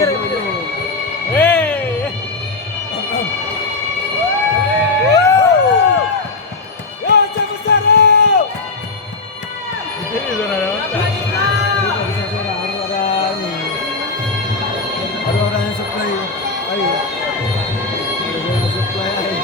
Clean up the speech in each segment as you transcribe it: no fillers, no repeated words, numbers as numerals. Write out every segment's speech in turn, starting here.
Hey. Yo, siapa seru? Ini zona apa? Ada orang yang supply air. Ada orang yang supply air.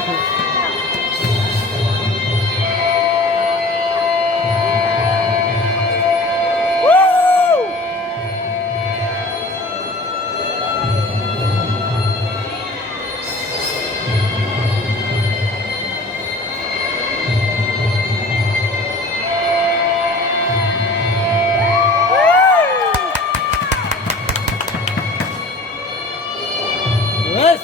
Yes.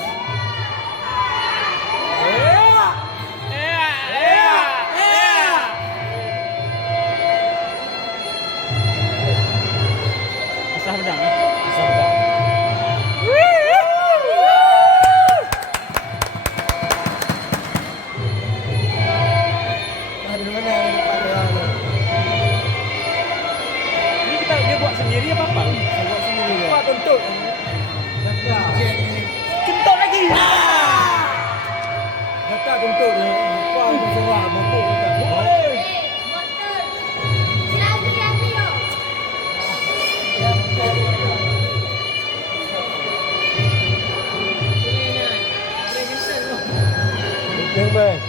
Asal pedang. Asal tak. Ada mana ada. Ini dia buat sendiri apa apa? Saya buat sendiri dia. Apa tuntut? Dah. Kentut lagi. Dekat untuk dia. Kau tu serah mampu kita. Yang baik.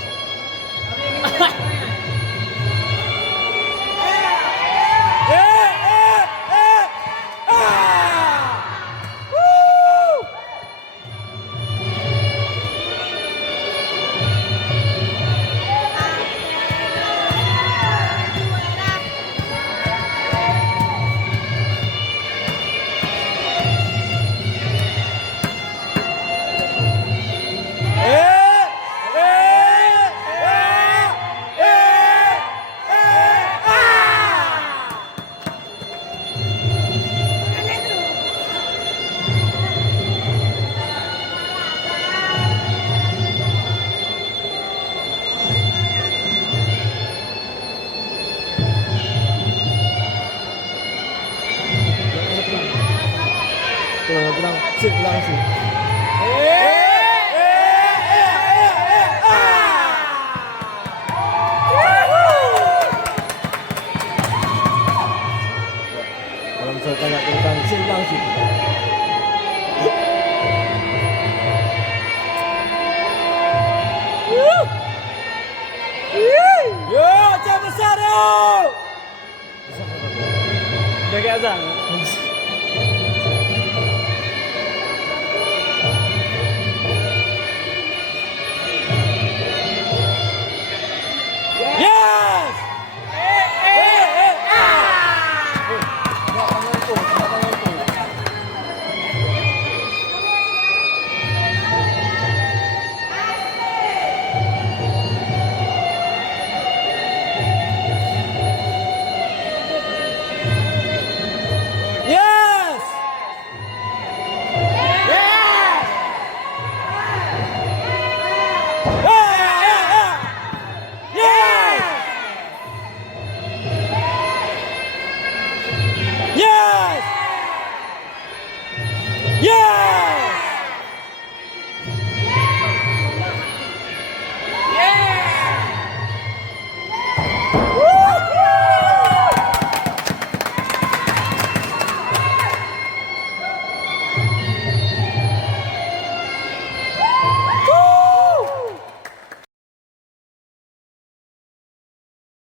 Pulang, sit langsung. Kalau saya tanya tentang sit langsung. Yo, siapa besar yo? Jaga azan. Yes! Nak tangan tu, nak tangan tu. Yes! Yes! Yes!